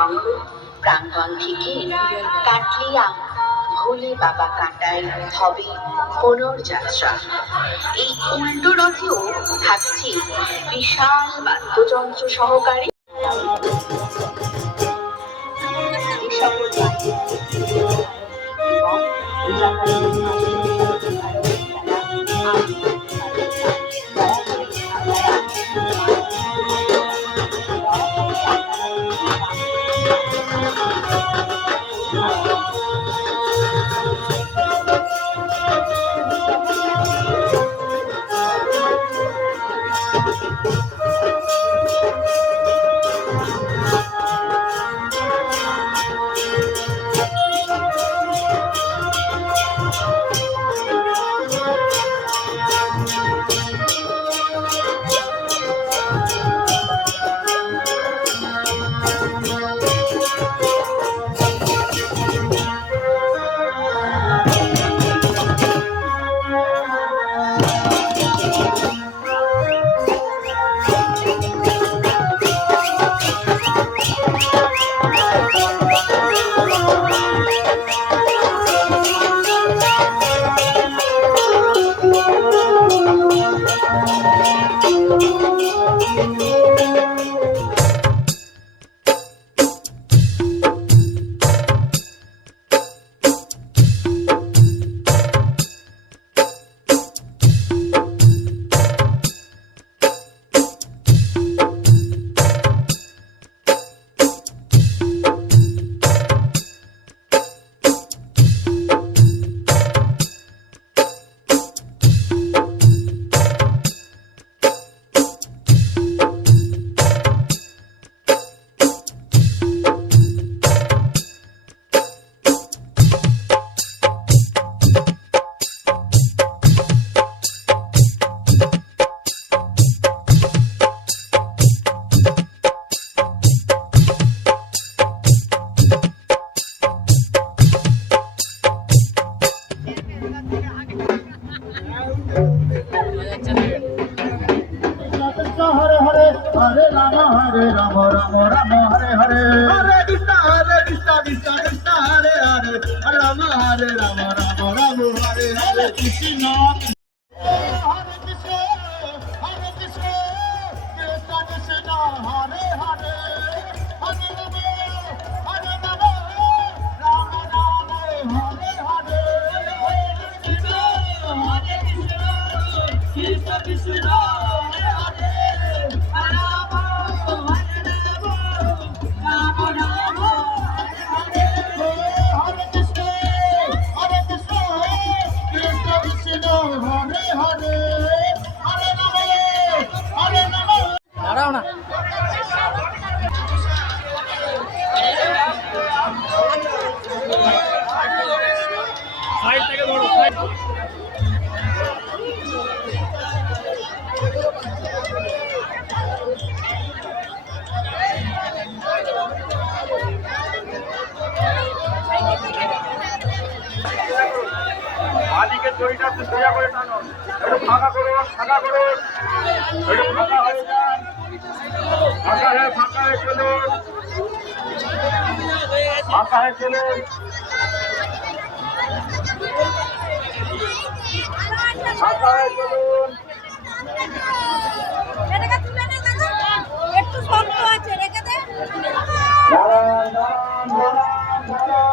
সংঘ প্রাঙ্গণ থেকে কাটলিয়া ভোলে বাবা কাটায় হবে পুনর্যাত্রা। এই উল্টো রথেও থাকছে বিশাল বাদ্যযন্ত্র সহকারে Hare Rama Rama Hare Hare Hare Krishna Krishna Krishna Hare Hare Hare Rama Rama Rama Hare Hare Krishna Hare Krishna Krishna Krishna Hare Hare Hare Rama Rama Rama Hare Hare Krishna Krishna Krishna দাঁড়াও না side থেকে ধরো মালিকের দড়িটা একটু সোজা করে টানো, একটু ফাঁকা করুন, ফাঁকা করুন, একটু ফাঁকা হয়ে যান, ফাঁকা হয়ে চলুন, ফাঁকা হয়ে চলুন। ফাঁকা হয়ে চলুন। একটু শক্ত আছে রেখে দে। দাঁড়ান দাঁড়ান দাঁড়ান দাঁড়ান